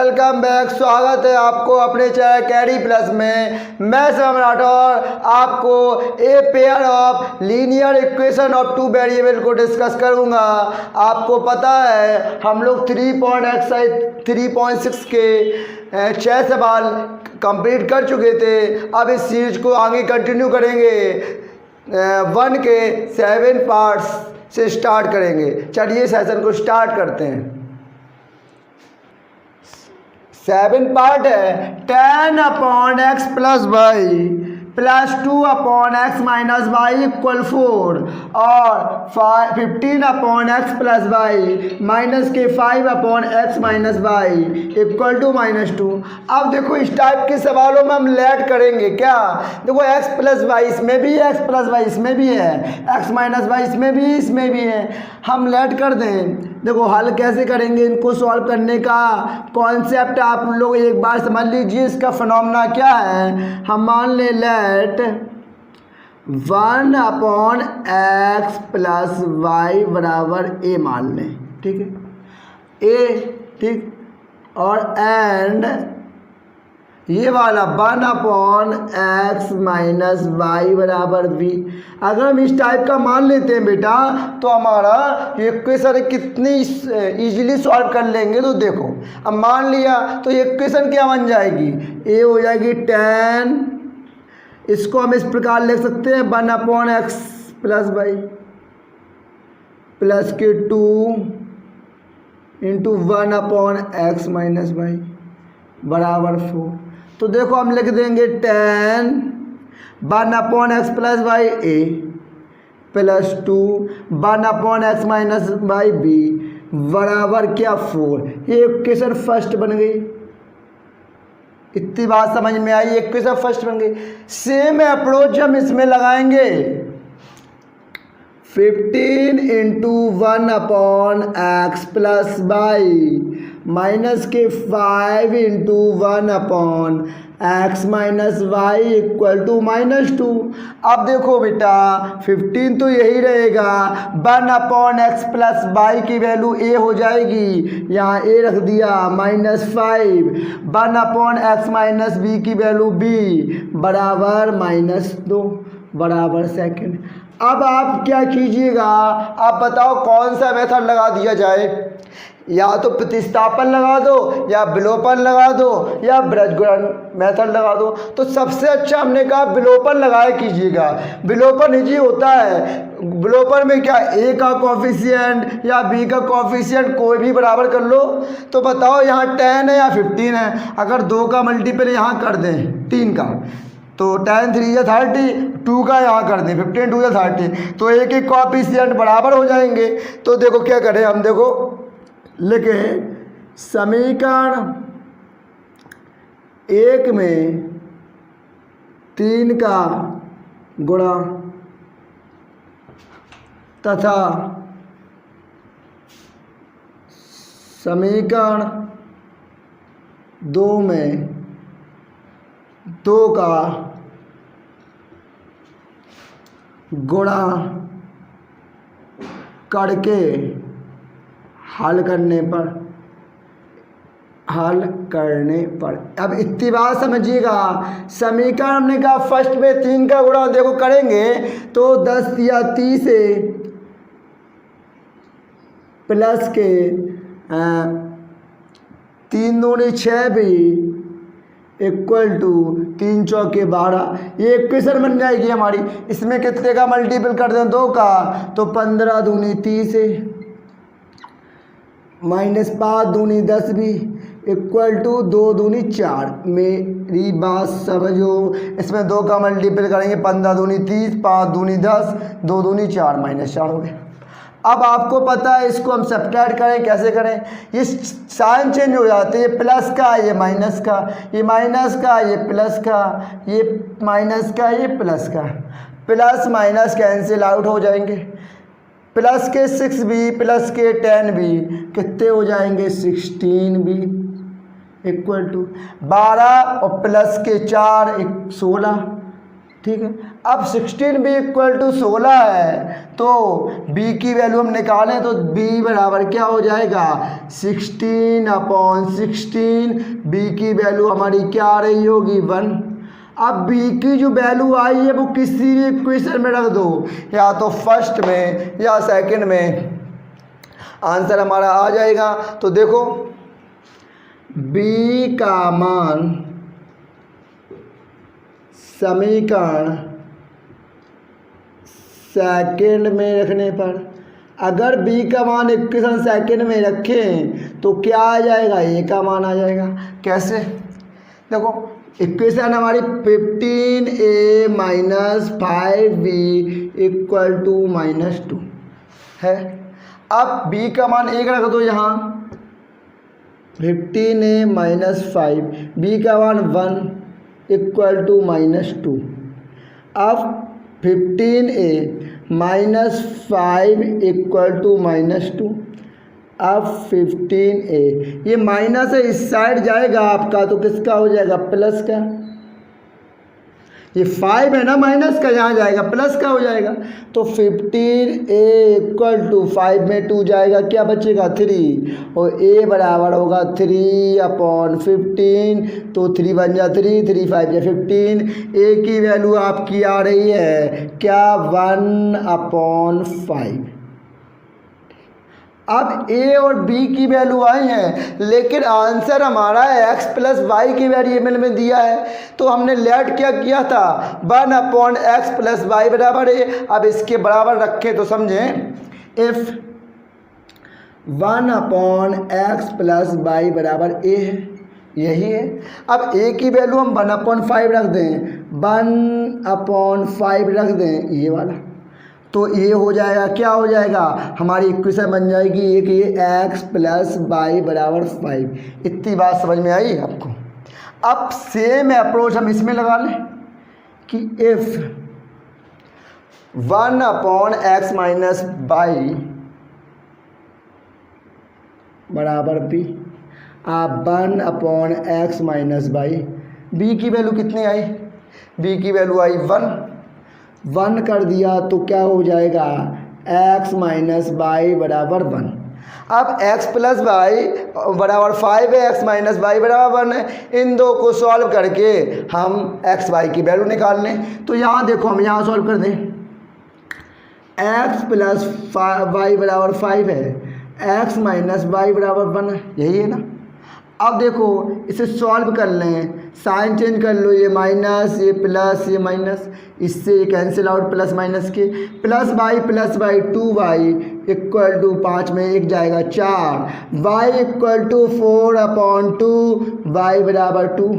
Welcome back. स्वागत है आपको अपने चैनल कैडी प्लस में। मैं शिवम राठौर आपको a pair of linear equation of two variable को डिस्कस करूंगा। आपको पता है हम लोग 3.6 के 6 सवाल कंप्लीट कर चुके थे। अब इस सीरीज को आगे कंटिन्यू करेंगे। 1 के 7 पार्ट्स से स्टार्ट करेंगे। चलिए सेशन को स्टार्ट करते हैं। 7 पार्ट है 10/x प्लस वाई प्लस 2/x माइनस वाई इक्वल 4 और 15/x प्लस वाई माइनस के 5/x minus y equal to -2। अब देखो इस टाइप के सवालों में हम लेट करेंगे क्या। देखो x प्लस वाई इसमें भी है, x प्लस वाई इसमें भी है, x माइनस वाई इसमें भी इसमें भी है। हम लेट कर दें। देखो हल कैसे करेंगे, इनको सॉल्व करने का कॉन्सेप्ट आप लोग एक बार समझ लीजिए। इसका फिनोमेना क्या है। हम मान ले लेट 1/x प्लस वाई बराबर ए मान लें, ठीक है, ए, ठीक, और एंड ये वाला 1/x माइनस वाई बराबर बी। अगर हम इस टाइप का मान लेते हैं बेटा तो हमारा इक्वेशन कितनी इजीली सॉल्व कर लेंगे। तो देखो अब मान लिया तो इक्वेशन क्या बन जाएगी, ए हो जाएगी 10। इसको हम इस प्रकार लिख सकते हैं 1/x प्लस वाई प्लस के 2 इंटू 1/x माइनस वाई बराबर 4। तो देखो हम लिख देंगे 10 1/x plus y a plus 2 1/x minus y b बराबर क्या 4। ये इक्वेशन फर्स्ट बन गई। इतनी बात समझ में आई, इक्वेशन फर्स्ट बन गई। सेम अप्रोच हम इसमें लगाएंगे। 15 into 1/x plus Y minus के 5 into 1/x minus y equal to -2। अब देखो बेटा 15 तो यही रहेगा, 1/x प्लस वाई की वैल्यू ए हो जाएगी, यहाँ ए रख दिया, -5 1/x माइनस बी की वैल्यू बी बराबर -2 बराबर सेकंड। अब आप क्या कीजिएगा, आप बताओ कौन सा मेथड लगा दिया जाए। या तो प्रतिस्थापन लगा दो, या विलोपन लगा दो, या बीजगणन मेथड लगा दो। तो सबसे अच्छा हमने कहा विलोपन लगाया कीजिएगा। विलोपन इजी होता है। विलोपन में क्या, ए का कॉफिशिएंट या बी का कॉफिशिएंट कोई भी बराबर कर लो। तो बताओ यहाँ 10 है या 15 है। अगर 2 का मल्टीपल यहाँ कर दें 3 का तो 10 3 या 30, 2 का यहाँ कर दें 15 2 या 30, तो एक एक कॉफिशिएंट बराबर हो जाएंगे। तो देखो क्या करें हम, देखो लिखे समीकरण 1 में 3 का गुणा तथा समीकरण 2 में 2 का गुणा करके हल करने पर अब इतनी बात समझिएगा। समीकरण हमने कहा फर्स्ट में 3 का गुणा देखो करेंगे तो 10 या 30 से प्लस के 3 दूनी 6 भी इक्वल टू 3 चौके 12। ये इक्वेशन बन जाएगी हमारी। इसमें कितने का मल्टीपल कर दें, 2 का, तो 15 दूनी 30 -5 दूनी 10 भी इक्वल टू 2 दूनी 4। मेरी बात समझो, इसमें 2 का मल्टीपल करेंगे 15 दूनी 30, 5 दूनी 10, 2 दूनी 4 -4 हो गए। अब आपको पता है इसको हम सब्ट्रैक्ट करें, कैसे करें। ये साइन चेंज हो जाते हैं, ये प्लस का ये माइनस का, ये माइनस का ये प्लस का, ये माइनस का ये प्लस का, प्लस माइनस कैंसिल आउट हो जाएंगे। प्लस के 6 भी प्लस के 10 भी कितने हो जाएंगे, 16 भी इक्वल टू 12 और प्लस के 4 16, ठीक है। अब 16 b इक्वल टू 16 है, तो b की वैल्यू हम निकालें तो b बराबर क्या हो जाएगा 16/16, b की वैल्यू हमारी क्या आ रही होगी 1। अब b की जो वैल्यू आई है वो किसी भी इक्वेशन में रख दो, या तो फर्स्ट में या सेकंड में, आंसर हमारा आ जाएगा। तो देखो b का मान समीकरण सेकंड में रखने पर, अगर b का मान इक्वेशन सेकंड में रखें तो क्या आ जाएगा, a का मान आ जाएगा। कैसे, देखो इक्वेशन हमारी 15a - 5b इक्वल टू -2 है। अब b का मान 1 रख दो यहाँ, 15a - 5, b का मान 1 इक्वल टू -2। अब 15a - 5 इक्वल टू -2। अब 15a, ये माइनस है इस साइड जाएगा आपका तो किसका हो जाएगा प्लस का, ये 5 है ना माइनस का, यहाँ जाएगा प्लस का हो जाएगा। तो 15a इक्वल टू 5 में 2 जाएगा, क्या बचेगा 3, और a बराबर होगा 3/15, तो 3 बन जा 3, 3 5 या 15। a की वैल्यू आपकी आ रही है क्या 1/5। अब a और b की वैल्यू आई है, लेकिन आंसर हमारा x प्लस वाई के वेरिएबल में दिया है, तो हमने लेट क्या किया था 1/x प्लस वाई बराबर है। अब इसके बराबर रखें तो समझें, इफ 1/x प्लस वाई बराबर a है, यही है। अब a की वैल्यू हम 1/5 रख दें, 1/5 रख दें ये वाला, तो ये हो जाएगा क्या हो जाएगा, हमारी इक्वेशन बन जाएगी एक ये x प्लस वाई बराबर 5। इतनी बात समझ में आई आपको। अब सेम अप्रोच हम इसमें लगा लें कि इफ़ 1/x माइनस वाई बराबर b, आप 1/x माइनस वाई, b की वैल्यू कितनी आई, b की वैल्यू आई 1 कर दिया तो क्या हो जाएगा x माइनस वाई बराबर 1। अब x प्लस वाई बराबर 5 है, x माइनस वाई बराबर 1 है। इन दो को सॉल्व करके हम x वाई की वैल्यू निकाल लें। तो यहाँ देखो हम यहाँ सॉल्व कर दें, x प्लस वाई बराबर 5 है, x माइनस वाई बराबर 1 है, यही है ना। अब देखो इसे सॉल्व कर लें, साइन चेंज कर लो, ये माइनस ये प्लस ये माइनस, इससे ये कैंसिल आउट प्लस माइनस के, plus y 2y equal to 5 में 1 जाएगा 4, y इक्वल टू 4/2, y बराबर 2।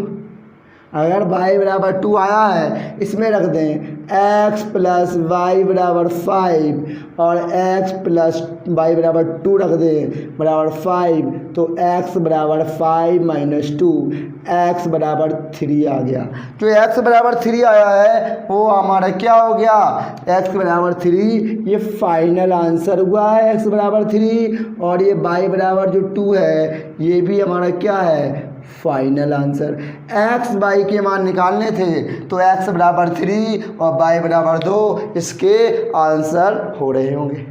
अगर y बराबर 2 आया है इसमें रख दें x प्लस वाई बराबर 5 और x प्लस वाई बराबर 2 रख दें बराबर 5, तो x बराबर 5 माइनस 2, x बराबर 3 आ गया। जो x बराबर 3 आया है वो हमारा क्या हो गया, x बराबर 3, ये फाइनल आंसर हुआ है x बराबर 3। और ये y बराबर जो 2 है ये भी हमारा क्या है फाइनल आंसर। x y के मान निकालने थे तो x बराबर 3 और y बराबर 2 इसके आंसर हो रहे होंगे।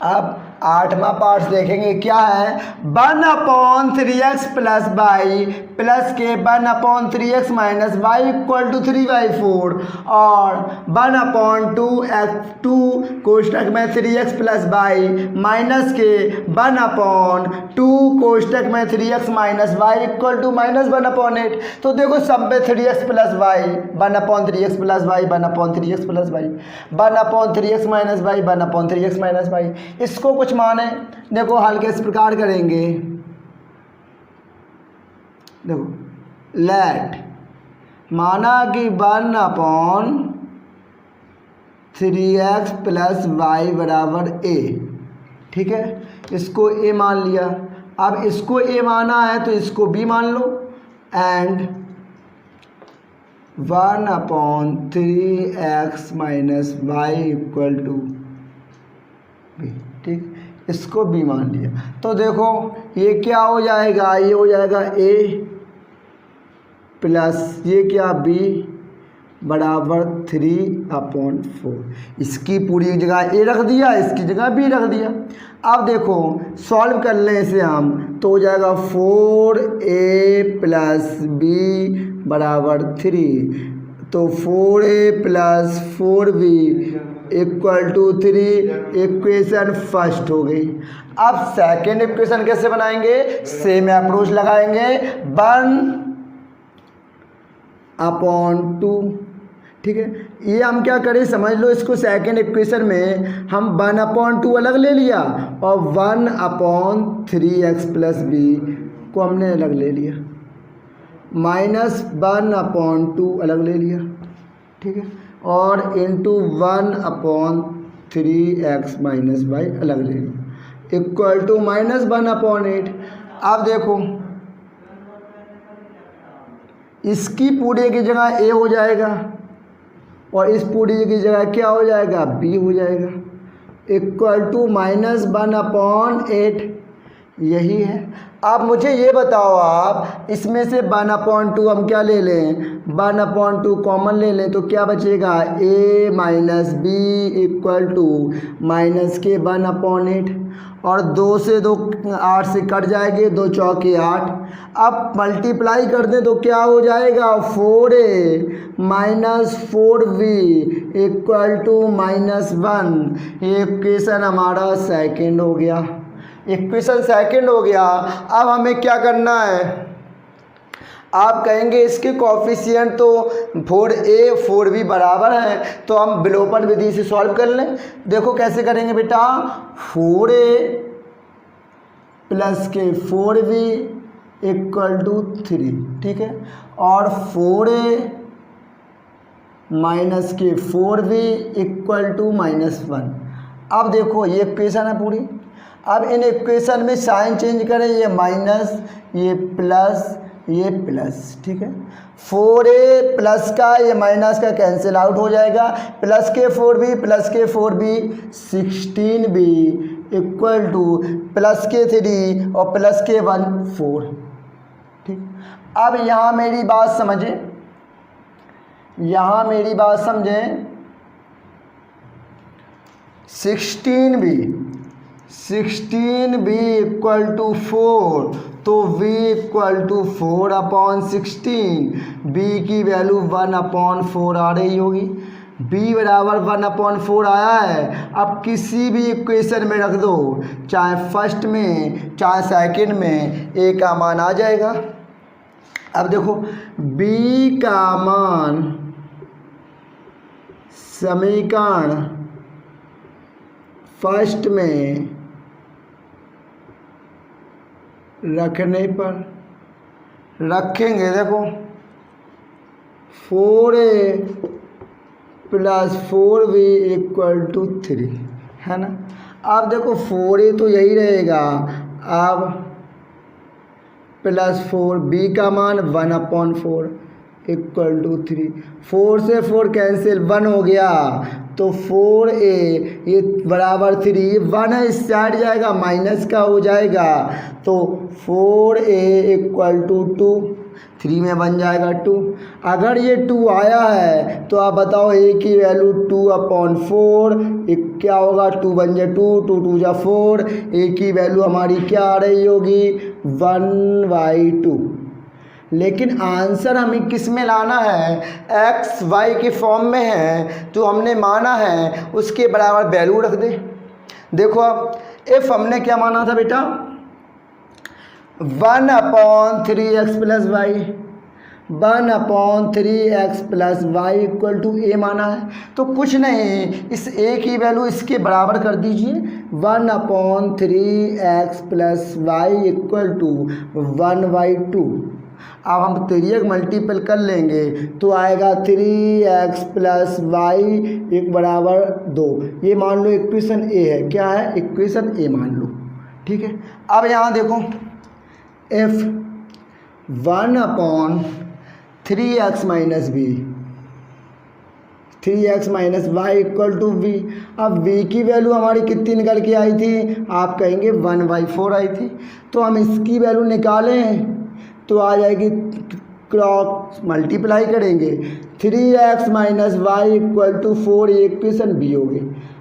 अब 8वां पार्ट देखेंगे क्या है, 1/3x प्लस वाई प्लस के 1/3x minus y equal to 3/4 और 1/2x2 कोष्टक में 3x प्लस वाई माइनस के 1/2 कोष्टक में 3x minus y equal to -1/8। तो देखो सब में 3x plus y 1/3x plus y 1/3x plus y 1/3x minus y 1/3x minus y, इसको कुछ माने देखो हल के इस प्रकार करेंगे। देखो लेट माना कि 1/3x प्लस वाई बराबर a, ठीक है, इसको a मान लिया। अब इसको a माना है तो इसको b मान लो, and 1/3x minus y equal to b, ठीक, इसको b मान लिया। तो देखो ये क्या हो जाएगा, ये हो जाएगा a प्लस ये क्या b बराबर 3/4। इसकी पूरी जगह ए रख दिया, इसकी जगह बी रख दिया। अब देखो सॉल्व कर लें इसे हम, तो हो जाएगा 4a प्लस बी बराबर 3। तो 4a प्लस 4b equal to 3, equation first हो गई। अब सेकेंड इक्वेशन कैसे बनाएंगे? सेम अप्रोच लगाएंगे, 1/2। ठीक है, ये हम क्या करें समझ लो, इसको सेकेंड इक्वेशन में हम 1/2 अलग ले लिया और 1/3x प्लस बी को हमने अलग ले लिया, माइनस 1/2 अलग ले लिया। ठीक है, और इंटू 1/3x माइनस वाई अलग ले लिया, इक्वल टू माइनस 1/8। अब देखो इसकी पूरे की जगह ए हो जाएगा और इस पूरी की जगह क्या हो जाएगा? बी हो जाएगा, इक्वल टू माइनस 1/8। यही है। अब मुझे ये बताओ, आप इसमें से 1/2 हम क्या ले लें? 1/2 कॉमन ले लें तो क्या बचेगा? a minus b equal to minus के 1/8, और 2 से 2 8 से कट जाएंगे, 2 चौके 8। अब मल्टीप्लाई कर दें तो क्या हो जाएगा? 4a minus 4b equal to minus 1। ये इक्वेशन हमारा सेकेंड हो गया, इक्वेशन सेकेंड हो गया। अब हमें क्या करना है? आप कहेंगे इसके कोफिशिएंट तो 4a 4b बराबर है, तो हम विलोपन विधि से सॉल्व कर लें। देखो कैसे करेंगे बेटा, 4a प्लस के 4b इक्वल टू 3। ठीक है, और 4a माइनस के 4b इक्वल टू माइनस 1। अब देखो ये इक्वेशन है पूरी। अब इन इक्वेशन में साइन चेंज करें, ये माइनस, ये प्लस, ये प्लस। ठीक है, 4a प्लस का ये माइनस का कैंसिल आउट हो जाएगा, प्लस के 4b प्लस के 4b 16b equal two plus के 3 और प्लस के 1 4। ठीक, अब यहाँ मेरी बात समझें, यहाँ मेरी बात समझें, 16b इक्वल टू 4, तो v इक्वल टू 4/16, b की वैल्यू 1/4 आ रही होगी। b बराबर 1/4 आया है। अब किसी भी इक्वेशन में रख दो, चाहे फर्स्ट में चाहे सेकंड में, a का मान आ जाएगा। अब देखो b का मान समीकरण फर्स्ट में रखने पर रखेंगे, देखो 4a प्लस 4b इक्वल टू 3 है ना। अब देखो 4a तो यही रहेगा, अब प्लस 4b का मान 1/4 इक्वल टू 3, 4 से 4 कैंसिल, 1 हो गया, तो 4a ये बराबर 3, 1 है इस साइड जाएगा, माइनस का हो जाएगा, तो 4a इक्वल टू 2, 3 में बन जाएगा 2। अगर ये 2 आया है तो आप बताओ a की वैल्यू 2/4 क्या होगा? 2 बन जाए 2, 2 2 जा 4, a की वैल्यू हमारी क्या आ रही होगी? 1/2। लेकिन आंसर हमें किस में लाना है? एक्स वाई के फॉर्म में है, जो हमने माना है उसके बराबर वैल्यू रख दे। देखो अब इफ हमने क्या माना था बेटा? 1/3x plus y, 1/3x plus y equal to a माना है, तो कुछ नहीं, इस a की वैल्यू इसके बराबर कर दीजिए, 1/3x plus y equal to 1/2। अब हम 3x मल्टीपल कर लेंगे तो आएगा 3x प्लस वाई एक बराबर 2। ये मान लो इक्वेशन ए है, क्या है? इक्वेशन ए मान लो। ठीक है, अब यहाँ देखो f 1/3x minus b, 3x minus y equal to v। अब v की वैल्यू हमारी कितनी निकल के आई थी? आप कहेंगे 1/4 आई थी, तो हम इसकी वैल्यू निकालें तो आ जाएगी, क्रॉस मल्टीप्लाई करेंगे 3x minus y equal to 4, ये इक्वेशन बी होगी।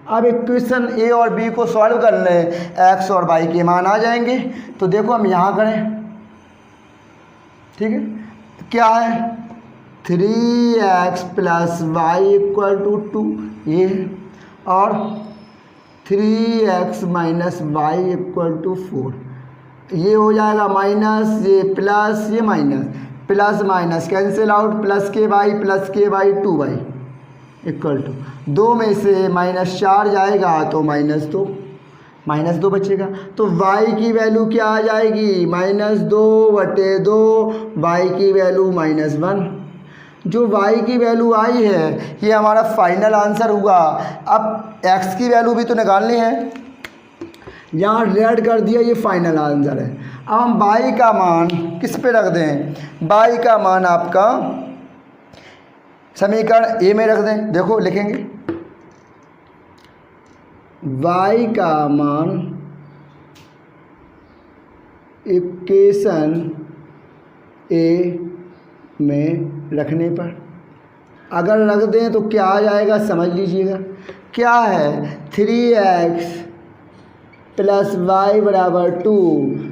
अब इक्वेशन ए और बी को सॉल्व कर लें, x और y के मान आ जाएंगे। तो देखो हम यहाँ करें, ठीक है, क्या है 3x plus y equal to 2 ये है, और 3x minus y equal to 4 ये हो जाएगा माइनस, ये प्लस, ये minus, plus minus cancel out, plus के वाई 2y इक्वल टू 2 में से -4 जाएगा तो -2 बचेगा। तो y की वैल्यू क्या आ जाएगी, -2/2, y की वैल्यू -1। जो y की वैल्यू आई है ये हमारा फाइनल आंसर हुआ। अब x की वैल्यू भी तो निकालनी है, यहाँ रेड कर दिया, ये फाइनल आंसर है। अब हम y का मान किस पे रख दें, y का मान आपका समीकरण ए में रख दें। देखो लिखेंगे y का मान इक्वेशन ए में रखने पर अगर रख दें तो क्या आ जाएगा, समझ लीजिएगा क्या है, 3x प्लस वाई बराबर 2,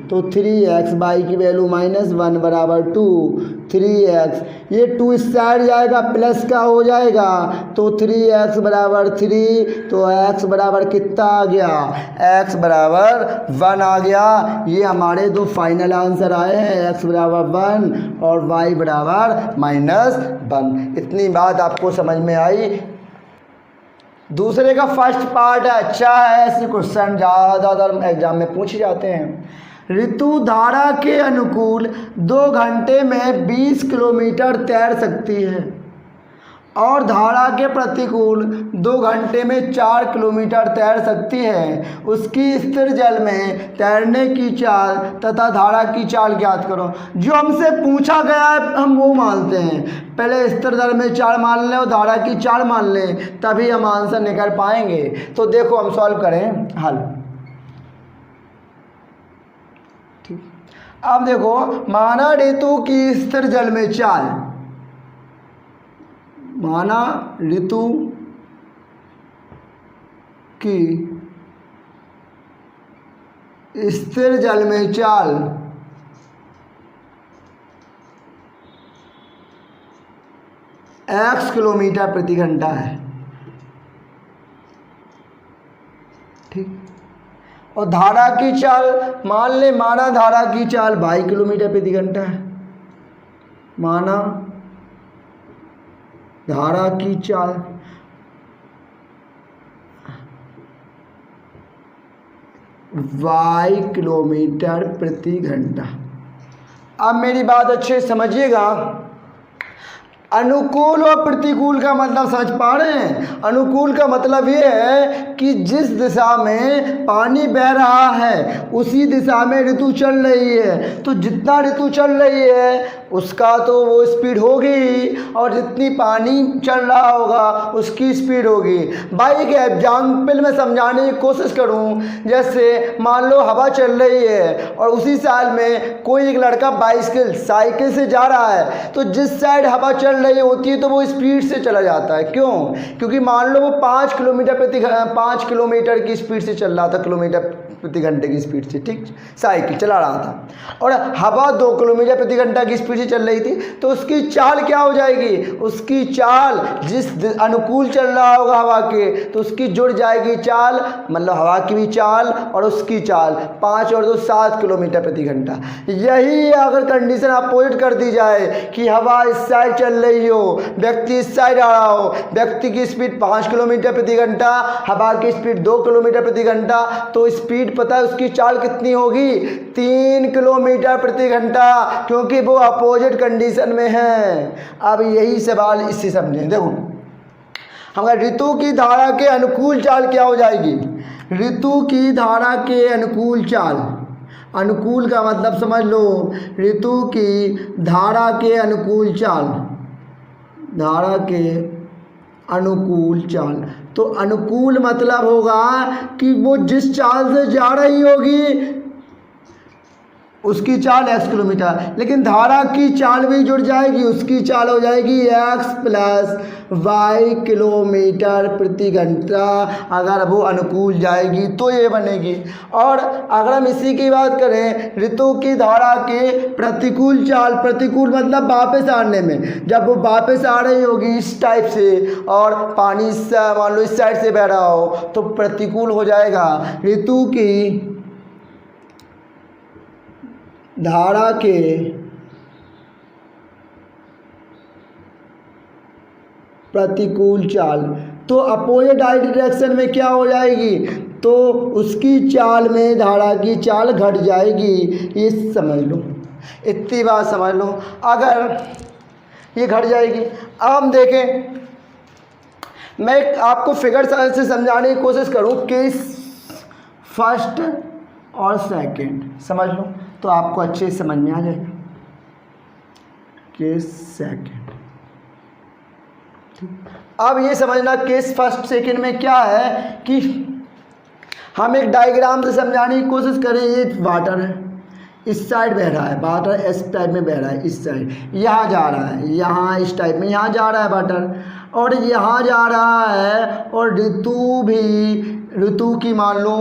तो 3x, y की वैल्यू -1 बराबर 2, 3x, ये 2 इस साइड जाएगा प्लस का हो जाएगा, तो 3x बराबर 3, तो x बराबर कितना आ गया, x बराबर 1 आ गया। ये हमारे दो फाइनल आंसर आए हैं, x बराबर 1 और y बराबर -1। इतनी बात आपको समझ में आई। दूसरे का फर्स्ट पार्ट है, अच्छा है, ऐसे क्वेश्चन ज़्यादातर एग्जाम में पूछे जाते हैं। ऋतु धारा के अनुकूल 2 घंटे में 20 किलोमीटर तैर सकती है और धारा के प्रतिकूल 2 घंटे में 4 किलोमीटर तैर सकती है। उसकी स्थिर जल में तैरने की चाल तथा धारा की चाल ज्ञात करो। जो हमसे पूछा गया है हम वो मानते हैं, पहले स्थिर जल में चाल मान लें और धारा की चाल मान लें, तभी हम आंसर निकाल पाएंगे। तो देखो हम सॉल्व करें हल। ठीक, अब देखो माना ऋतु की स्थिर जल में चाल, माना ऋतु की स्थिर जल में चाल x किलोमीटर प्रति घंटा है, ठीक, और धारा की चाल मान ले, माना धारा की चाल 22 किलोमीटर प्रति घंटा है, माना धारा की चाल y किलोमीटर प्रति घंटा। अब मेरी बात अच्छे समझिएगा, अनुकूल और प्रतिकूल का मतलब समझ पा रहे हैं। अनुकूल का मतलब ये है कि जिस दिशा में पानी बह रहा है उसी दिशा में ऋतु चल रही है, तो जितना ऋतु चल रही है उसका तो वो स्पीड होगी, और जितनी पानी चल रहा होगा उसकी स्पीड होगी। भाई एक एग्जाम्पल में समझाने की कोशिश करूं, जैसे मान लो हवा चल रही है और उसी साल में कोई एक लड़का साइकिल से जा रहा है, तो जिस साइड हवा चल रही होती है तो वो स्पीड से चला जाता है। क्यों? क्योंकि मान लो वो 5 किलोमीटर की स्पीड से चल रहा था, किलोमीटर प्रति घंटे की स्पीड से, ठीक, साइकिल चला रहा था, और हवा 2 किलोमीटर प्रति घंटा की स्पीड से चल रही थी, तो उसकी चाल क्या हो जाएगी, उसकी चाल जिस अनुकूल चल रहा होगा हवा के, तो उसकी जुड़ जाएगी चाल, मतलब हवा की भी चाल और उसकी चाल, 5 और 2 7 किलोमीटर प्रति घंटा। यही अगर कंडीशन अपोजिट कर दी जाए कि हवा इस साइड चल रही हो, व्यक्ति इस साइड आ रहा हो, व्यक्ति की स्पीड 5 किलोमीटर प्रति घंटा, हवा की स्पीड 2 किलोमीटर प्रति घंटा, तो स्पीड पता है उसकी चाल कितनी होगी, 3 किलोमीटर प्रति घंटा, क्योंकि वो अपोजिट कंडीशन में है। अब यही सवाल इससे समझें। देखो हमारा ऋतु की धारा के अनुकूल चाल क्या हो जाएगी, ऋतु की धारा के अनुकूल चाल, अनुकूल का मतलब समझ लो, ऋतु की धारा के अनुकूल चाल, धारा के अनुकूल चाल, तो अनुकूल मतलब होगा कि वो जिस चाल से जा रही होगी उसकी चाल x किलोमीटर, लेकिन धारा की चाल भी जुड़ जाएगी, उसकी चाल हो जाएगी x प्लस वाई किलोमीटर प्रति घंटा। अगर वो अनुकूल जाएगी तो ये बनेगी। और अगर हम इसी की बात करें ऋतु की धारा के प्रतिकूल चाल, प्रतिकूल मतलब वापस आने में, जब वो वापस आ रही होगी इस टाइप से और पानी मान लो इस साइड से बह रहा हो तो प्रतिकूल हो जाएगा। ऋतु की धारा के प्रतिकूल चाल तो अपोजिट आई डायरेक्शन में क्या हो जाएगी, तो उसकी चाल में धारा की चाल घट जाएगी। ये समझ लो, इतनी बात समझ लो, अगर ये घट जाएगी। अब हम देखें, मैं आपको फिगर से समझाने की कोशिश करूं, केस फर्स्ट और सेकंड समझ लो तो आपको अच्छे से समझ में आ जाएगा। केस सेकंड, अब ये समझना केस फर्स्ट सेकंड में क्या है कि हम एक डायग्राम से समझाने की कोशिश करें। ये वाटर है, इस साइड बह रहा है वाटर, इस टाइप में बह रहा है, इस साइड यहाँ जा रहा है, यहाँ इस टाइप में यहाँ जा रहा है वाटर, और यहाँ जा रहा है। और ऋतु भी, ऋतु की मान लो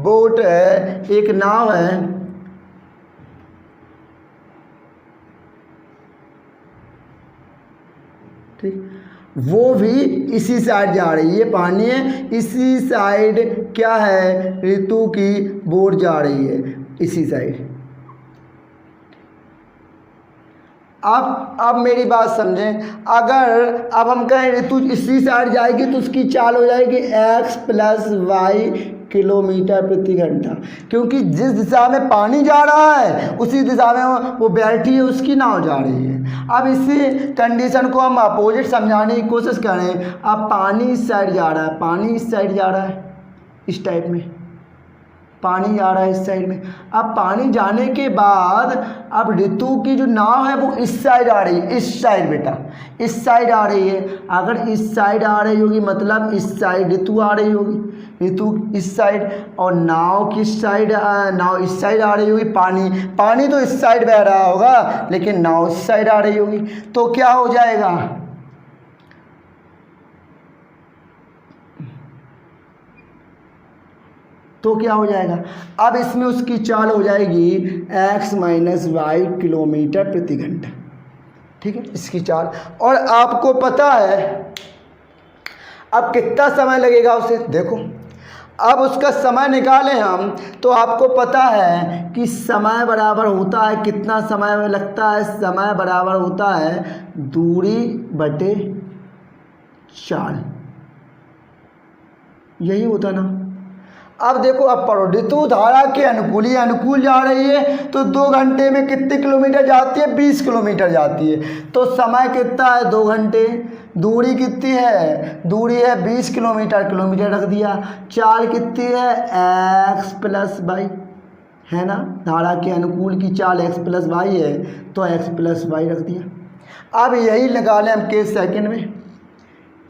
बोट है, एक नाव है, ठीक, वो भी इसी साइड जा रही है, पानी है इसी साइड, क्या है ऋतु की बोट जा रही है इसी साइड। अब मेरी बात समझें, अगर अब हम कहें ऋतु इसी साइड जाएगी तो उसकी चाल हो जाएगी x प्लस वाई किलोमीटर प्रति घंटा, क्योंकि जिस दिशा में पानी जा रहा है उसी दिशा में वो बैठी है, उसकी नाव जा रही है। अब इसी कंडीशन को हम अपोजिट समझाने की कोशिश करें। अब पानी इस साइड जा रहा है, पानी इस साइड जा रहा है, इस टाइप में पानी जा रहा है इस साइड में। अब पानी जाने के बाद अब ऋतु की जो नाव है वो इस साइड आ रही है, इस साइड बेटा इस साइड आ रही है। अगर इस साइड आ रही होगी मतलब इस साइड ऋतु आ रही होगी, ऋतु इस साइड, और नाव किस साइड, नाव इस साइड आ रही होगी। पानी तो इस साइड बह रहा होगा लेकिन नाव इस साइड आ रही होगी, तो क्या हो जाएगा, तो क्या हो जाएगा, अब इसमें उसकी चाल हो जाएगी x माइनस वाई किलोमीटर प्रति घंटा, ठीक है इसकी चाल। और आपको पता है अब कितना समय लगेगा उसे, देखो अब उसका समय निकालें हम तो आपको पता है कि समय बराबर होता है, कितना समय लगता है, समय बराबर होता है दूरी बटे चाल, यही होता ना। अब देखो, अब पढ़ो, ऋतु धारा के अनुकूल, ये अनुकूल जा रही है तो 2 घंटे में कितने किलोमीटर जाती है, 20 किलोमीटर जाती है, तो समय कितना है 2 घंटे। दूरी कितनी है, दूरी है 20 किलोमीटर, किलोमीटर रख दिया। चाल कितनी है x प्लस वाई, है ना, धारा के अनुकूल की चाल x प्लस वाई है तो x प्लस वाई रख दिया। अब यही लगा लें हम केस सेकंड में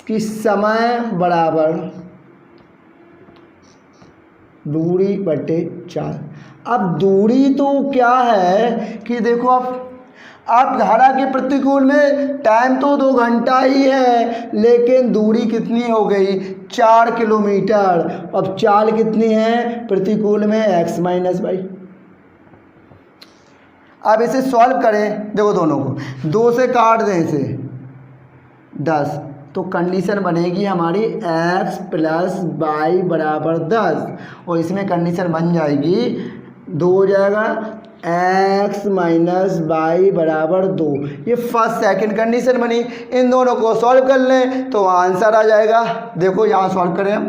कि समय बराबर दूरी बटे चाल। अब दूरी तो क्या है कि देखो आप धारा के प्रतिकूल में टाइम तो 2 घंटा ही है, लेकिन दूरी कितनी हो गई 4 किलोमीटर। अब चाल कितनी है प्रतिकूल में x माइनस वाई। अब इसे सॉल्व करें, देखो दोनों को 2 से काट दें इसे 10, तो कंडीशन बनेगी हमारी x प्लस वाई बराबर 10, और इसमें कंडीशन बन जाएगी 2 हो जाएगा x माइनस वाई बराबर 2। ये फर्स्ट सेकंड कंडीशन बनी। इन दोनों को सॉल्व कर लें तो आंसर आ जाएगा। देखो यहाँ सॉल्व करें हम,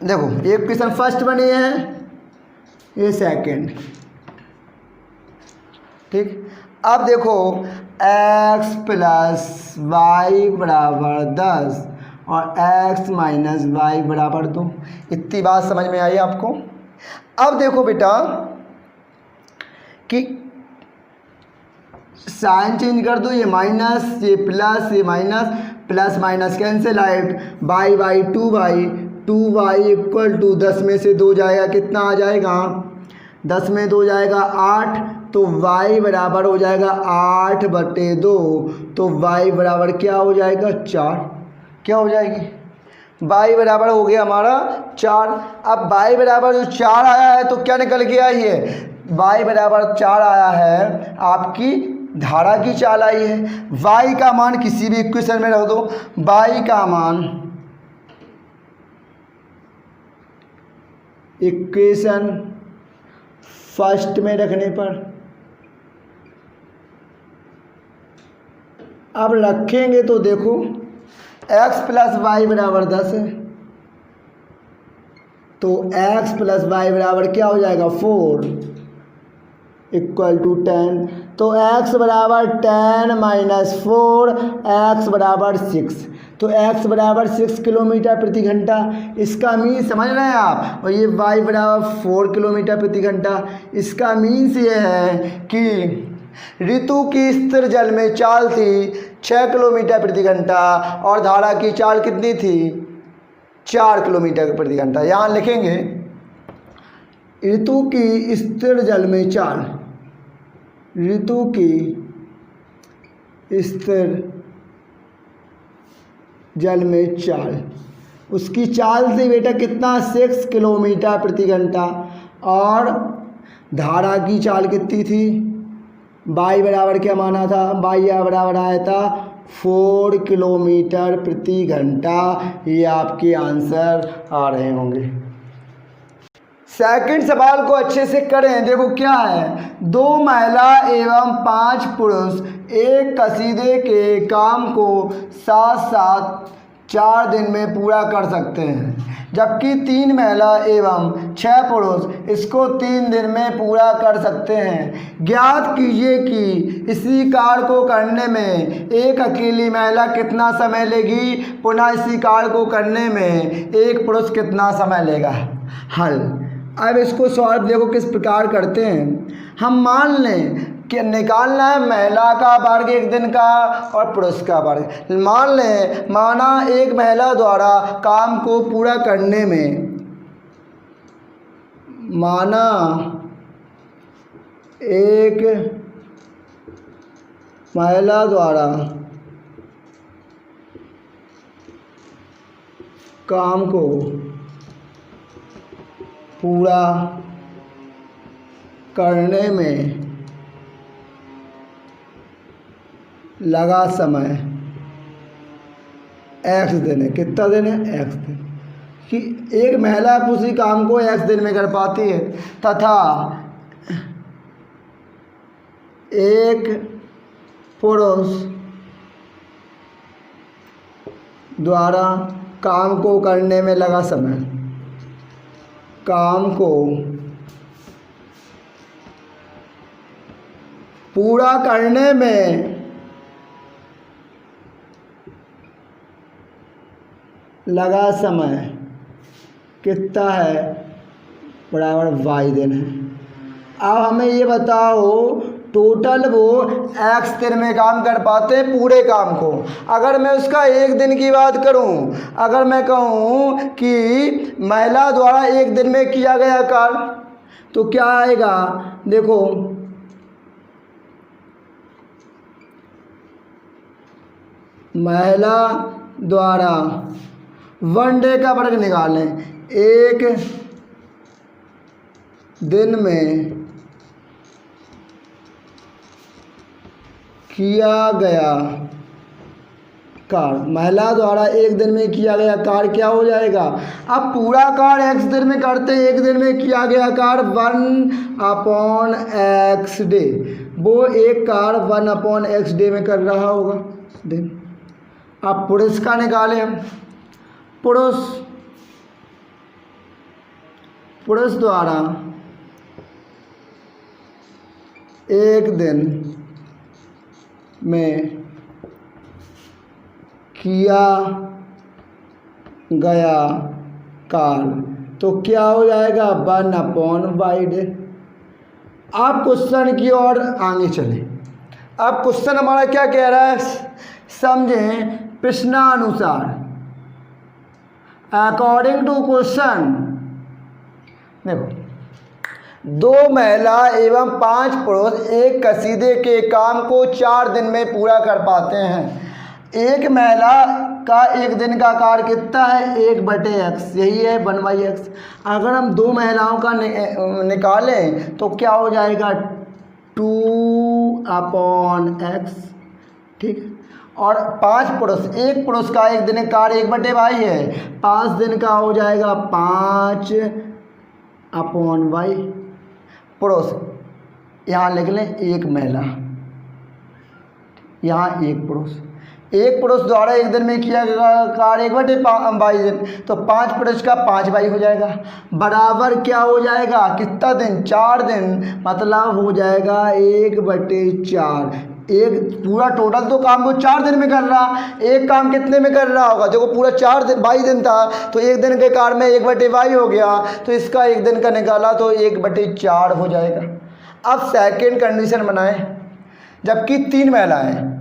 देखो एक क्वेश्चन फर्स्ट बनी है, ये सेकंड, ठीक। अब देखो x प्लस वाई बराबर 10 और x माइनस वाई बराबर 2। इतनी बात समझ में आई आपको। अब देखो बेटा कि साइन चेंज कर दो, ये माइनस ये प्लस, ये minus, plus minus cancel out, by by 2y equal to 10 में से 2 जाएगा, कितना आ जाएगा 10 में 2 जाएगा 8, तो y बराबर हो जाएगा 8/2। तो y बराबर क्या हो जाएगा 4। क्या हो जाएगी y बराबर हो गया हमारा 4। अब y बराबर जो 4 आया है तो क्या निकल के आई है, y बराबर 4 आया है, आपकी धारा की चाल आई है। y का मान किसी भी इक्वेशन में रख दो, y का मान इक्वेशन फर्स्ट में रखने पर, अब रखेंगे तो देखो x + y बराबर 10 है, तो x + y बराबर क्या हो जाएगा 4 = 10। तो x बराबर 10 - 4, x बराबर 6। तो x बराबर 6 किलोमीटर प्रति घंटा, इसका मीन समझ रहे हैं आप। और ये y बराबर 4 किलोमीटर प्रति घंटा। इसका मीन्स ये है कि ऋतु की स्थिर जल में चाल थी 6 किलोमीटर प्रति घंटा और धारा की चाल कितनी थी 4 किलोमीटर प्रति घंटा। यहाँ लिखेंगे ऋतु की स्थिर जल में चाल, ऋतु की स्थिर जल में चाल, उसकी चाल थी बेटा कितना 6 किलोमीटर प्रति घंटा और धारा की चाल कितनी थी, y बराबर क्या माना था, y बराबर आया था 4 किलोमीटर प्रति घंटा। ये आपके आंसर आ रहे होंगे। सेकंड सवाल को अच्छे से करें। देखो क्या है, 2 महिला एवं 5 पुरुष एक कसीदे के काम को साथ साथ 4 दिन में पूरा कर सकते हैं, जबकि 3 महिला एवं 6 पुरुष इसको 3 दिन में पूरा कर सकते हैं। ज्ञात कीजिए कि इसी कार्य को करने में एक अकेली महिला कितना समय लेगी, पुनः इसी कार्य को करने में एक पुरुष कितना समय लेगा। हल, अब इसको सॉल्व देखो किस प्रकार करते हैं। हम मान लें कि निकालना है महिला का वर्ग 1 दिन का और पुरुष का वर्ग। मान लें माना एक महिला द्वारा काम को पूरा करने में, माना एक महिला द्वारा काम को पूरा करने में लगा समय x दिन है। कितना दिन है x दिन, कि एक महिला उसी काम को x दिन में कर पाती है तथा एक पुरुष द्वारा काम को करने में लगा समय, काम को पूरा करने में लगा समय कितना है, बराबर y दिन है। अब हमें ये बताओ टोटल वो x दिन में काम कर पाते हैं पूरे काम को। अगर मैं उसका 1 दिन की बात करूं, अगर मैं कहूं कि महिला द्वारा 1 दिन में किया गया कार्य, तो क्या आएगा, देखो महिला द्वारा 1 डे का वर्ग निकालें, 1 दिन में किया गया कार्य, महिला द्वारा 1 दिन में किया गया कार्य क्या हो जाएगा। अब पूरा कार्य x दिन में करते हैं, 1 दिन में किया गया कार्य 1/x डे, वो एक कार्य 1/x डे में कर रहा होगा दिन। अब पुरुष का निकालें हम, पुरुष द्वारा 1 दिन में किया गया कार्य, तो क्या हो जाएगा 1/y डे। आप क्वेश्चन की ओर आगे चलें। अब क्वेश्चन हमारा क्या कह रहा है, समझें प्रश्नानुसार। अकॉर्डिंग टू क्वेश्चन, देखो 2 महिला एवं 5 पुरुष एक कसीदे के काम को 4 दिन में पूरा कर पाते हैं। एक महिला का एक दिन का कार्य कितना है? 1/x, यही है 1/x। अगर हम 2 महिलाओं का निकालें तो क्या हो जाएगा? 2/x, ठीक है। और 5 पुरुष, एक पुरुष का एक दिन का कार्य 1/y है, 5 दिन का हो जाएगा 5/y। पुरुष यहाँ लिख लें, एक महिला, यहाँ एक पुरुष द्वारा एक दिन में किया गया कार्य 1/22 दिन, तो 5 पुरुष का 5/22 हो जाएगा, बराबर क्या हो जाएगा? कितना दिन? 4 दिन, मतलब हो जाएगा 1/4। एक पूरा टोटल तो काम वो 4 दिन में कर रहा, एक काम कितने में कर रहा होगा? देखो पूरा 4 दिन 22 दिन था, तो एक दिन के कार्य में 1/22 हो गया, तो इसका एक दिन का निकाला तो 1/4 हो जाएगा। अब सेकंड कंडीशन बनाएं, जबकि 3 महिलाएं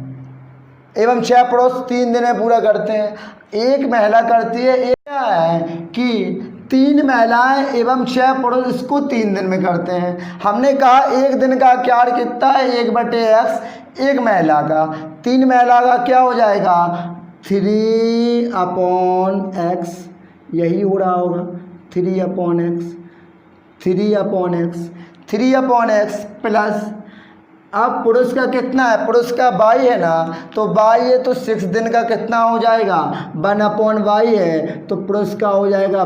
एवं 6 पुरुष 3 दिन में पूरा करते हैं। एक महिला करती है, एक है कि 3 महिलाएं एवं 6 पुरुष इसको 3 दिन में करते हैं। हमने कहा एक दिन का कार्य कितना है? 1/x, एक महिला का। 3 महिला का क्या हो जाएगा? 3/x, यही हो रहा होगा 3/x प्लस, अब पुरुष का कितना है? पुरुष का 22 है ना, तो 22 है तो 6 दिन का कितना हो जाएगा? 1/y है, तो पुरुष का हो जाएगा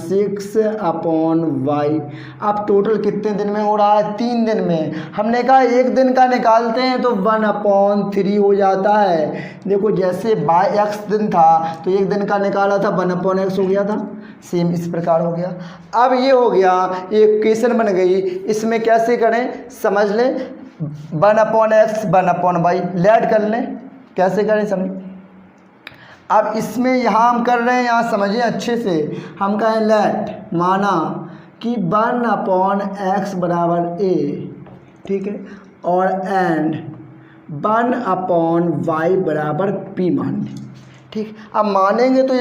6/y। अब टोटल कितने दिन में हो रहा है? 3 दिन में। हमने कहा एक दिन का निकालते हैं तो 1/3 हो जाता है। देखो जैसे x दिन था तो एक दिन का निकाला था 1/x हो गया था, सेम इस प्रकार हो गया। अब ये हो गया, ये इक्वेशन बन गई। इसमें कैसे करें समझ लें, 1/x 1/y लेट कर लें, कैसे करें समझ। अब इसमें यहाँ हम कर रहे हैं, यहाँ समझिए अच्छे से, हम कहें लेट, माना कि 1/x बराबर a, ठीक है, और एंड 1/y बराबर p मान लें, ठीक। अब मानेंगे तो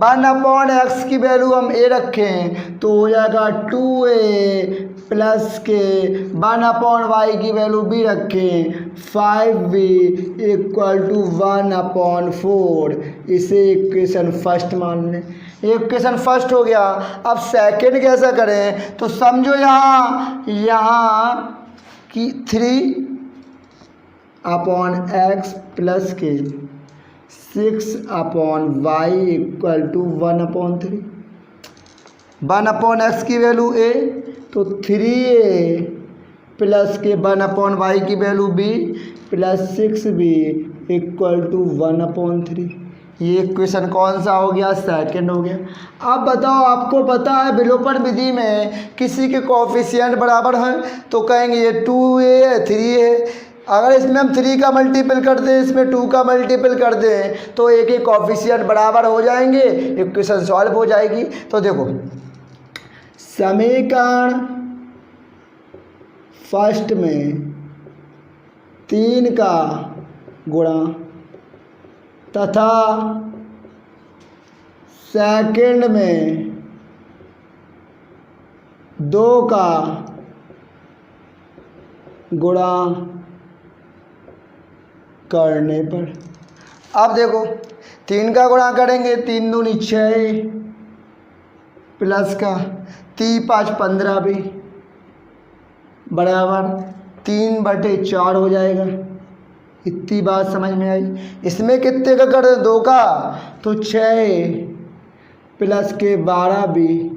1/x की वैल्यू हम a रखें तो हो जाएगा 2a प्लस के 1/y की वैल्यू b रखें 5b इक्वल टू 1/4। इसे इक्वेशन फर्स्ट मान लें, इक्वेशन फर्स्ट हो गया। अब सेकंड कैसा करें? तो समझो यहाँ कि 3/x प्लस के 6/y इक्वल टू 1/3। 1/x की वैल्यू a तो 3a प्लस के 1/y की value b plus 6b equal to 1/3। ये इक्वेशन कौन सा हो गया? सेकंड हो गया। अब बताओ, आपको पता है विलोपन विधि में किसी के कोफिशिएंट बराबर हैं तो कहेंगे ये 2a है 3 है। अगर इसमें हम 3 का मल्टीपल कर दें, इसमें 2 का मल्टीपल कर दें तो एक एक कोफिशिएंट बराबर हो जाएंगे, इक्वेशन सॉल्व हो जाएगी। तो देखो समीकरण फर्स्ट में 3 का गुणा तथा सेकंड में 2 का गुणा करने पर, अब देखो 3 का गुणा करेंगे, 3 दूनी 6 प्लस का 3 5 15 भी बराबर 3/4 हो जाएगा। इतनी बात समझ में आई। इसमें कितने का कर दें? 2 का, तो 6 प्लस के 12 भी,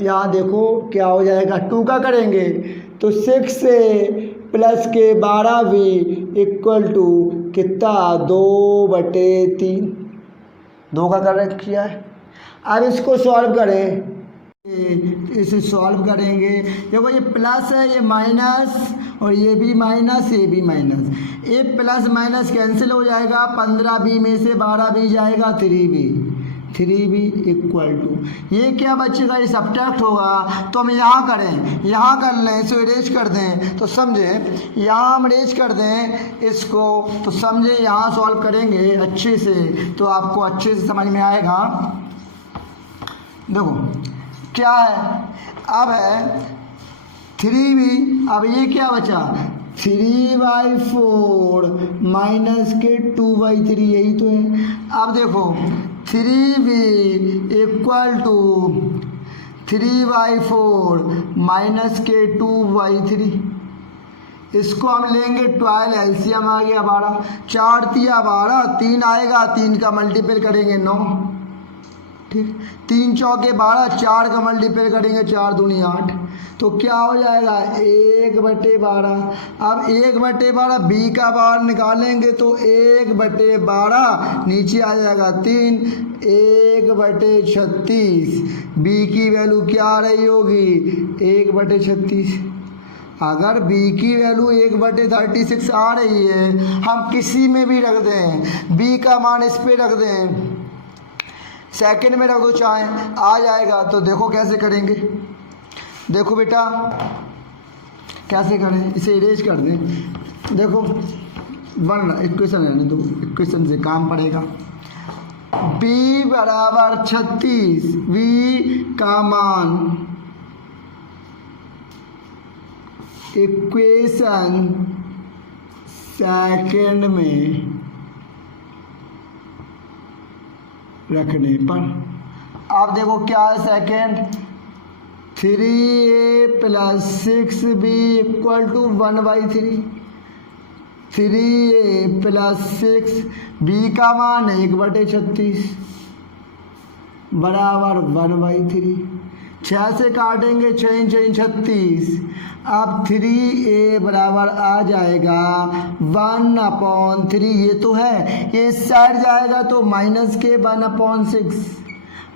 यहाँ देखो क्या हो जाएगा, 2 का करेंगे तो 6 प्लस के 12 भी इक्वल टू कितना? 2/3। 2 का कर किया है। अब इसको सॉल्व करें, इसे सॉल्व करेंगे। देखो ये प्लस है, ये माइनस, और ये भी माइनस, ये भी माइनस, ये प्लस माइनस कैंसिल हो जाएगा। 15b में से 12b जाएगा, 3b इक्वल टू, ये क्या बचेगा? ये सब्ट्रैक्ट होगा। तो हम यहाँ करें, यहाँ कर लें, इसे इरेज कर दें तो समझे, यहाँ हम इरेज कर दें इसको तो समझे, यहाँ सॉल्व करेंगे अच्छे से तो आपको अच्छे से समझ में आएगा। देखो क्या है, अब है 3b, अब ये क्या बचा 3/4 माइनस के 2/3, यही तो है। अब देखो 3b इक्वल टू 3/4 माइनस के 2/3, इसको हम लेंगे 12, एलसीएम आ गया 12, 4 तिया 12, 3 आएगा, 3 का मल्टीपल करेंगे 9, ठीक, 3 चौके 12, 4 का मल्टीपल करेंगे 4 दूनी 8, तो क्या हो जाएगा 1/12। अब 1/12 बी का बाहर निकालेंगे तो 1/12 नीचे आ जाएगा 3, 1/36, बी की वैल्यू क्या आ रही होगी 1/36। अगर b की वैल्यू 1/36 आ रही है, हम किसी में भी रख दें, b का मान इस पे रख दें, सेकंड में रख दो चाहे, आ जाएगा। तो देखो कैसे करेंगे, देखो बेटा कैसे करें, इसे इरेज कर दें। देखो वन इक्वेशन रहने दो, इक्वेशन से काम पड़ेगा। b बराबर 36, v का मान इक्वेशन सेकंड में रखने पर, अब देखो क्या है second, 3a + 6b = 1/3, 3a + 6b का मान 1/36 बराबर 1/3, 6 से काटेंगे 6 × 36, अब 3a बराबर आ जाएगा 1/3, ये तो है, ये इस साइड जाएगा तो माइनस के 1/6,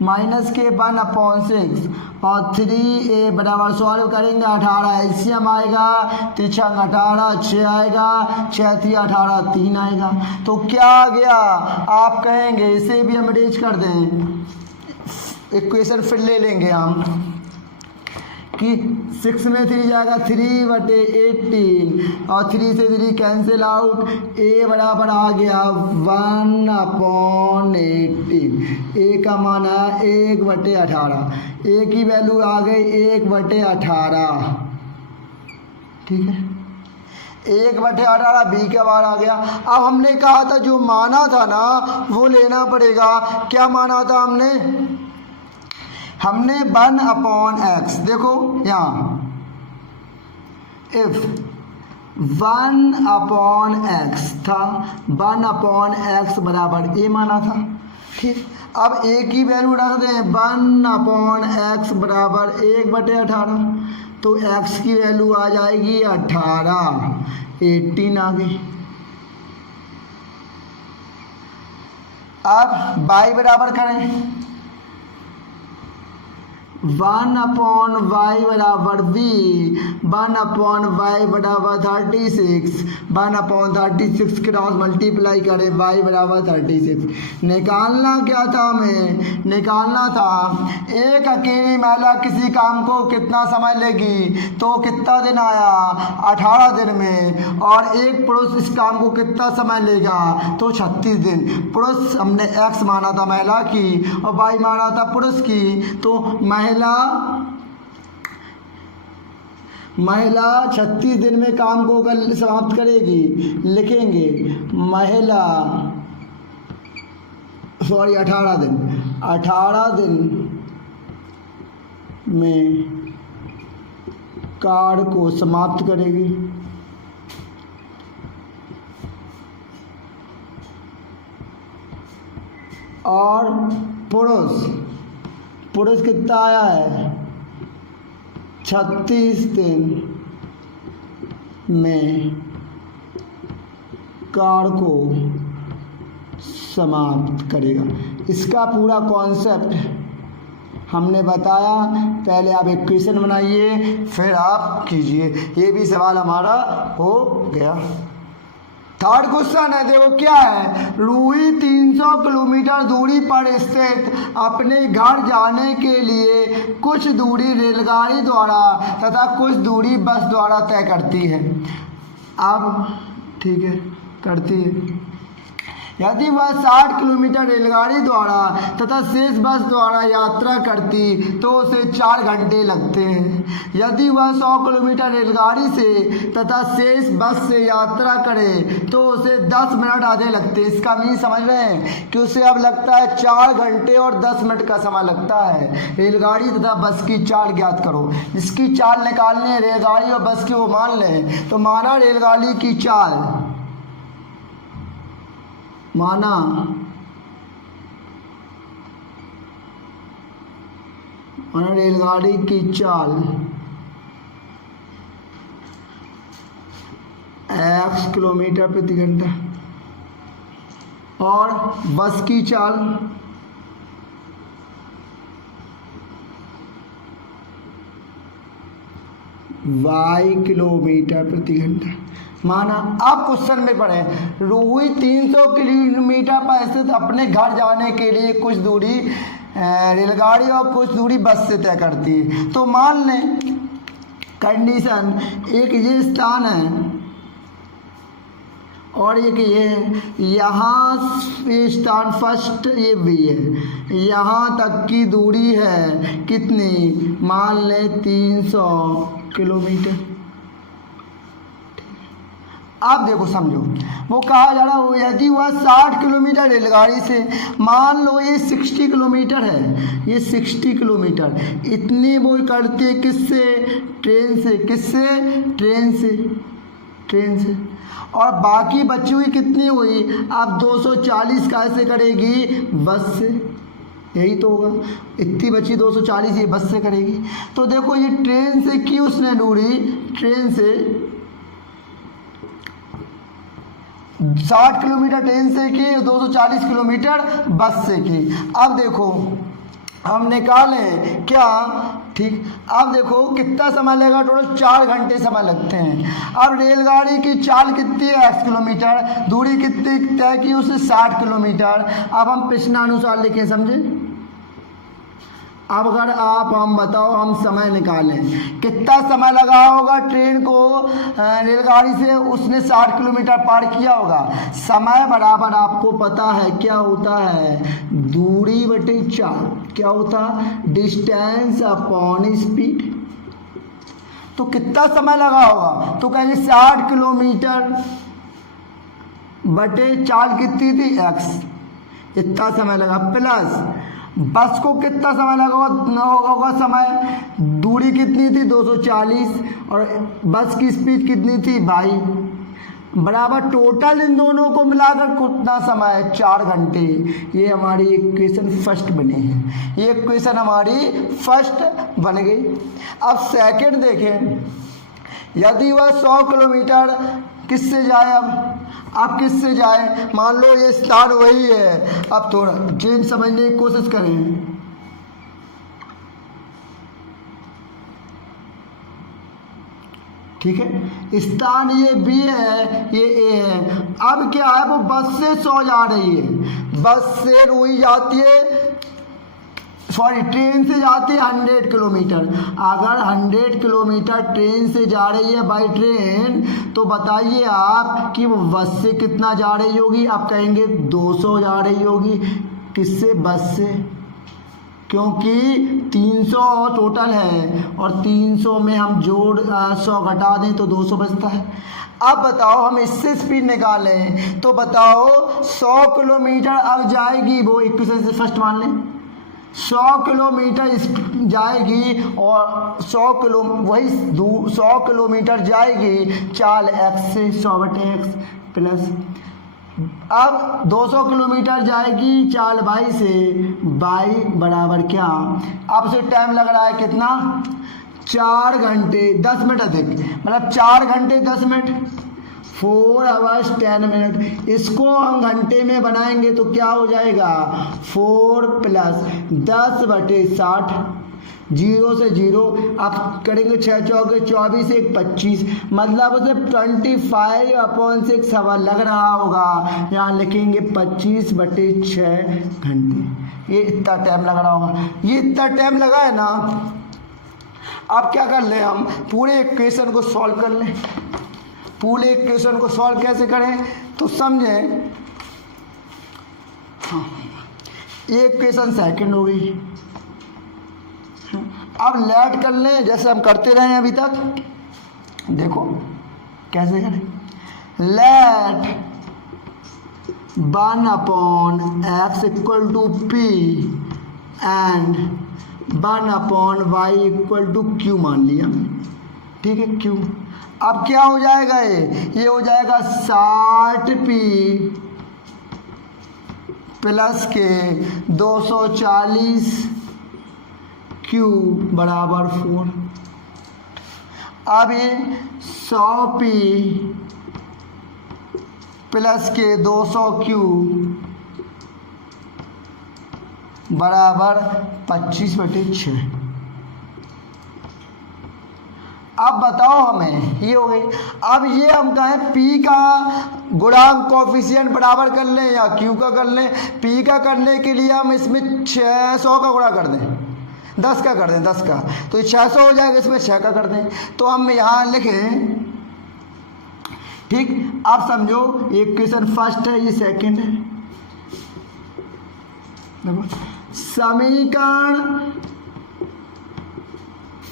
माइनस के 1/6, और 3a बराबर सॉल्व करेंगे 18, एलसीएम आएगा 3 18, 6 आएगा, 6 3 18, 3 आएगा। तो क्या आ गया, आप कहेंगे इसे भी हम अरेंज कर दें, इक्वेशन फिर ले लेंगे हम कि 6 में 3 जाएगा 3/18, और 3 से 3 कैंसिल आउट, a बराबर आ गया 1/18, a का मान आया 1/18, a की वैल्यू आ गई 1/18, ठीक है, 1/18 b का बार आ गया। अब हमने कहा था जो माना था ना वो लेना पड़ेगा, क्या माना था हमने 1/x, देखो यहाँ इफ 1/x था, 1/x बराबर a माना था, ठीक। अब a की वैल्यू रख दें 1/x बराबर 1/18, तो x की वैल्यू आ जाएगी 18, 18 आ गई। अब y बराबर करें 1/y बराबर b, 1/y बराबर 36, 1/36 क्रॉस मल्टीप्लाई करें y बराबर 36। निकालना क्या था हमें, निकालना था एक अकेली महिला किसी काम को कितना समय लेगी, तो कितना दिन आया 18 दिन में, और एक पुरुष इस काम को कितना समय लेगा, तो 36 दिन। पुरुष हमने x माना था महिला की और y माना था पुरुष की, तो महिला 36 दिन में काम को समाप्त करेगी, लिखेंगे महिला 18 दिन, 18 दिन में कार्य को समाप्त करेगी। और पुरुष कितना आया है 36 दिन में कार्य को समाप्त करेगा। इसका पूरा कॉन्सेप्ट हमने बताया, पहले आप इक्वेशन बनाइए फिर आप कीजिए, ये भी सवाल हमारा हो गया। थर्ड क्वेश्चन है, देखो क्या है, रूही 300 किलोमीटर दूरी पर स्थित अपने घर जाने के लिए कुछ दूरी रेलगाड़ी द्वारा तथा कुछ दूरी बस द्वारा तय करती है। अब ठीक है, करती है, यदि वह 60 किलोमीटर रेलगाड़ी द्वारा तथा शेष बस द्वारा यात्रा करती तो उसे 4 घंटे लगते हैं। यदि वह 100 किलोमीटर रेलगाड़ी से तथा शेष बस से यात्रा करे तो उसे 10 मिनट आधे लगते हैं। इसका मीन समझ रहे हैं कि उसे अब लगता है 4 घंटे और 10 मिनट का समय लगता है। रेलगाड़ी तथा बस की चाल ज्ञात करो। इसकी चाल निकालनी है, रेलगाड़ी और बस की, वो मान लें। तो माना रेलगाड़ी की चाल, माना रेलगाड़ी की चाल x किलोमीटर प्रति घंटा और बस की चाल y किलोमीटर प्रति घंटा। माना आप क्वेश्चन में पढ़े रूही 300 किलोमीटर पर स्थित अपने घर जाने के लिए कुछ दूरी रेलगाड़ी और कुछ दूरी बस से तय करती है। तो मान लें कंडीशन, एक ये स्थान है और एक ये है, यहाँ ये स्थान फर्स्ट ये भी है, यहाँ तक की दूरी है कितनी, मान लें 300 किलोमीटर। आप देखो समझो, वो कहा जा रहा है यदि वह 60 किलोमीटर रेलगाड़ी से, मान लो ये 60 किलोमीटर है, ये 60 किलोमीटर इतनी वो करती है किससे, ट्रेन से, किससे, ट्रेन से, ट्रेन से, और बाकी बची हुई कितनी हुई, अब 240 कैसे करेगी, बस से, यही तो होगा, इतनी बची 240 ये बस से करेगी। तो देखो ये ट्रेन से की उसने दूरी, ट्रेन से 60 किलोमीटर ट्रेन से की, 240 किलोमीटर बस से की। अब देखो हम निकालें क्या, ठीक। अब देखो कितना समय लगेगा, टोटल 4 घंटे समय लगते हैं। अब रेलगाड़ी की चाल कितनी है, x किलोमीटर, दूरी कितनी तय की उसने 60 किलोमीटर। अब हम प्रश्नानुसार लिखें, समझे। अब अगर आप हम बताओ हम समय निकालें, कितना समय लगा होगा ट्रेन को, रेलगाड़ी से उसने 60 किलोमीटर पार किया होगा। समय बराबर आपको पता है क्या होता है, दूरी बटे चाल, क्या होता है, डिस्टेंस अपॉन स्पीड। तो कितना समय लगा होगा, तो कहेंगे 60 किलोमीटर बटे चाल कितनी थी, x, इतना समय लगा, प्लस बस को कितना समय लगा होगा, समय, दूरी कितनी थी 240 और बस की स्पीड कितनी थी 22, बराबर टोटल इन दोनों को मिलाकर कितना समय है, 4 घंटे। ये हमारी इक्वेशन फर्स्ट बनी है, ये इक्वेशन हमारी फर्स्ट बन गई। अब सेकंड देखें, यदि वह 100 किलोमीटर किससे जाए, अब किससे जाए, मान लो ये स्थान वही है। अब थोड़ा ट्रेन समझने की कोशिश करें, ठीक है, स्थान ये बी है, ये ए है। अब क्या है, वो बस से 100 जा रही है, बस से रूही जाती है, सॉरी ट्रेन से जाती है 100 किलोमीटर। अगर 100 किलोमीटर ट्रेन से जा रही है बाई ट्रेन, तो बताइए आप कि वो बस से कितना जा रही होगी, आप कहेंगे 200 जा रही होगी, किससे, बस से, क्योंकि 300 टोटल है और 300 में हम जोड़ 100 घटा दें तो 200 बचता है। अब बताओ हम इससे स्पीड निकालें, तो बताओ 100 किलोमीटर अब जाएगी, वो इक्वेशन से फर्स्ट मान लें, 100 किलोमीटर जाएगी और 100 किलोमीटर जाएगी चाल x से, 100/x प्लस, अब 200 किलोमीटर जाएगी चाल y से, y बराबर क्या, अब से टाइम लग रहा है कितना, 4 घंटे 10 मिनट अधिक, मतलब 4 घंटे 10 मिनट, 4 आवर्स 10 मिनट। इसको हम घंटे में बनाएंगे तो क्या हो जाएगा, 4 + 10/60, 0 से 0, आप करेंगे 6 चौके 24, 1 25, मतलब उसे 25/6 सवा लग रहा होगा। यहाँ लिखेंगे 25/6 घंटे, ये इतना टाइम लग रहा होगा। ये इतना टाइम लगा है ना, अब क्या कर लें, हम पूरे इक्वेशन को सॉल्व कर लें। पूरे इक्वेशन को सॉल्व कैसे करें, तो समझें हाँ, ये इक्वेशन सेकंड हो गई। अब लेट कर लें जैसे हम करते रहे हैं अभी तक। देखो कैसे करें, let 1/x equal to p and 1/y equal to q मान लिया, ठीक है q। अब क्या हो जाएगा, ये हो जाएगा 60p प्लस के 240 q बराबर 4। अब ये 100p प्लस के 200 q बराबर 25/6। अब बताओ हमें, ये हो गई। अब ये हम कहें p का गुणांक कोफिशिएंट बराबर कर लें या q का कर लें। p का करने के लिए हम इसमें 600 का गुणा कर दें, 10 का कर दें, 10 का, तो ये 600 हो जाएगा, इसमें 6 का कर दें। तो हम यहाँ लिखें, ठीक। अब समझो ये इक्वेशन फर्स्ट है, ये सेकंड है। देखो समीकरण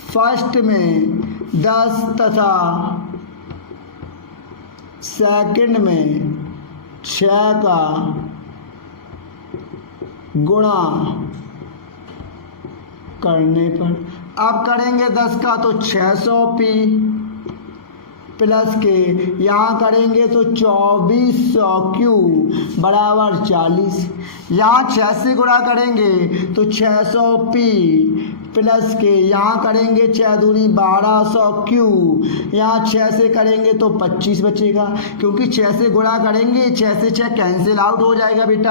फर्स्ट में 10 तथा सेकंड में 6 का गुणा करने पर, अब करेंगे 10 का तो 600p प्लस के यहाँ करेंगे तो 2400q बराबर 40। यहाँ 6 से गुणा करेंगे तो 600p प्लस के यहाँ करेंगे 6 दूनी 1200q, यहाँ 6 से करेंगे तो 25 बचेगा, क्योंकि 6 से गुणा करेंगे 6 से 6 कैंसिल आउट हो जाएगा बेटा।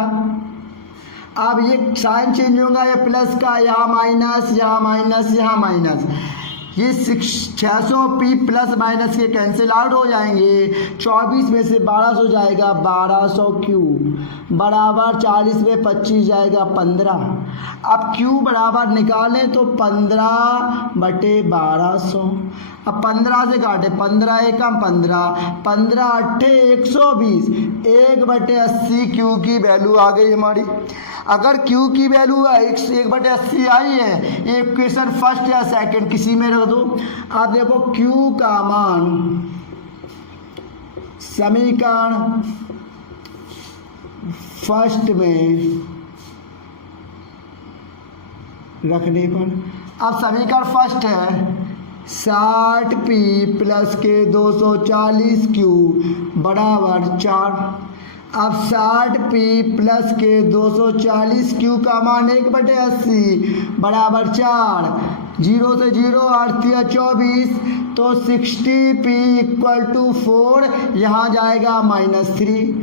अब ये साइन चेंज होगा, ये प्लस का यहाँ माइनस, यहाँ माइनस, यहाँ माइनस, ये 600p प्लस माइनस के कैंसिल आउट हो जाएंगे। 24 में से 1200 जाएगा 1200q बराबर 40 में 25 जाएगा 15। अब q बराबर निकालें तो 15/1200। अब 15 से काटे, 15 एकम 15, 15 अट्ठे 120, 1/80 q की वैल्यू आ गई हमारी। अगर q की वैल्यू 1/80 आई है, ये इक्वेशन फर्स्ट या सेकंड किसी में रख दो। आप देखो q का मान समीकरण फर्स्ट में रखने पर, अब समीकरण फर्स्ट है 60p प्लस के 240q बराबर 4। अब 60p प्लस के 240q का मान 1/80 बराबर 4। 0 से 0 8 या 24, तो 60p इक्वल टू 4, यहाँ जाएगा -3,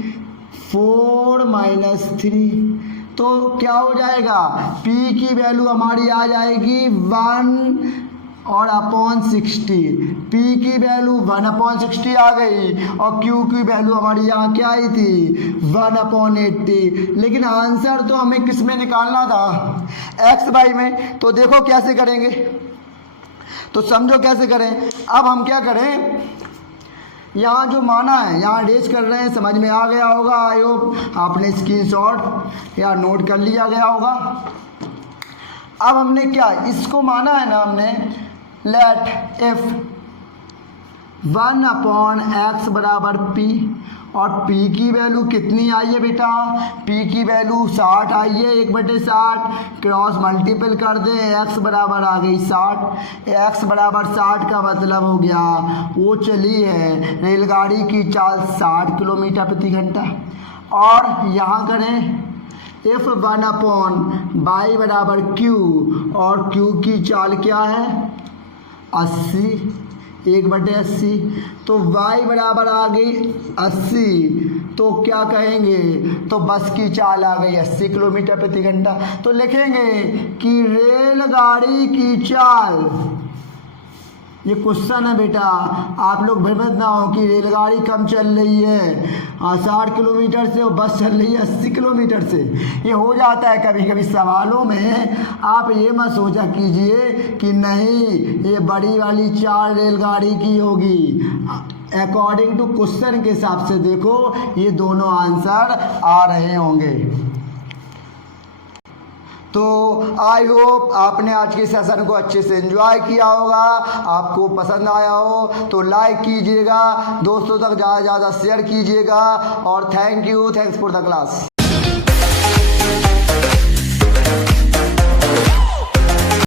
4 -3, तो क्या हो जाएगा, p की वैल्यू हमारी आ जाएगी 1 और अपॉन 60। p की वैल्यू 1/60 आ गई और q की वैल्यू हमारी यहाँ क्या आई थी 1/80। लेकिन आंसर तो हमें किस में निकालना था, x y में। तो देखो कैसे करेंगे, तो समझो कैसे करें। अब हम क्या करें, यहाँ जो माना है यहाँ रेज कर रहे हैं, समझ में आ गया होगा, आई होप आपने स्क्रीनशॉट या नोट कर लिया गया होगा। अब हमने क्या इसको माना है ना, हमने लेट इफ 1/x बराबर p, और p की वैल्यू कितनी आई है बेटा, p की वैल्यू 60 आई है, 1/60 क्रॉस मल्टीपल कर दे, x बराबर आ गई 60। x बराबर 60 का मतलब हो गया वो चली है रेलगाड़ी की चाल 60 किलोमीटर प्रति घंटा। और यहाँ करें इफ 1/y बराबर q, और q की चाल क्या है 80, 1/80, तो y बराबर आ गई 80, तो क्या कहेंगे, तो बस की चाल आ गई 80 किलोमीटर प्रति घंटा। तो लिखेंगे कि रेलगाड़ी की चाल, ये क्वेश्चन है बेटा, आप लोग भ्रमित ना हो कि रेलगाड़ी कम चल रही है 60 किलोमीटर से और बस चल रही है 80 किलोमीटर से। ये हो जाता है कभी कभी सवालों में, आप ये मत सोचा कीजिए कि नहीं ये बड़ी वाली चाल रेलगाड़ी की होगी। अकॉर्डिंग टू क्वेश्चन के हिसाब से देखो ये दोनों आंसर आ रहे होंगे। तो आई होप आपने आज के सेशन को अच्छे से एंजॉय किया होगा, आपको पसंद आया हो तो लाइक कीजिएगा, दोस्तों तक ज़्यादा से ज़्यादा शेयर कीजिएगा और thank you, thanks for the class.